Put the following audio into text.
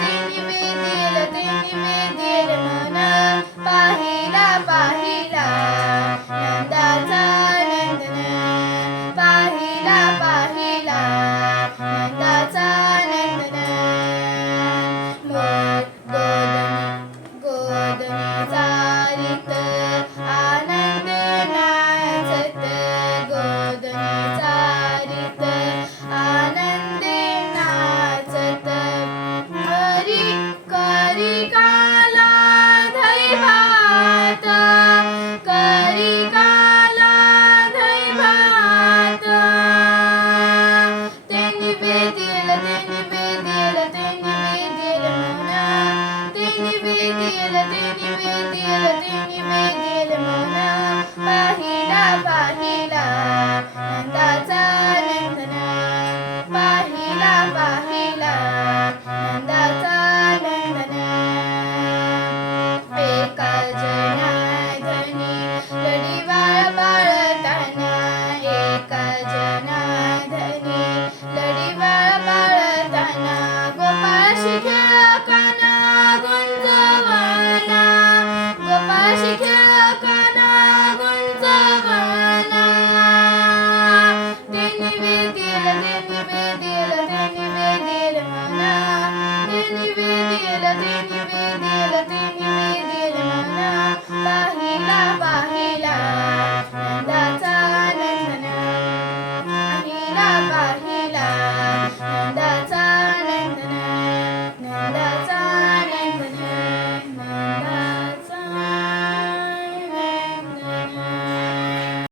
तेनी वेदील मन पाहिला पाहिला नंदाचा नंदन पाहिला पाहिला नंदाचा नंदन गोदनी चारित आनंद नाचत गोदनी चारित आनंद नाचत करी काला धैभात करी काला धैभात तेनी वेदील म्हणा तेनी वेदील म्हणा पाहिला पाहिला नंदाचा नंदन पाहिला पाहिला नंदाचा नंदन एका जनार्दनी लढीवाळ बाळताना एका जनार्दनी लढीवाळ बाळताना गोपाळाशी खेळकाना गुंजवना गोपाळाशी खेळकाना गुंजवना तेनी वेदील म्हणा तेनी वेदील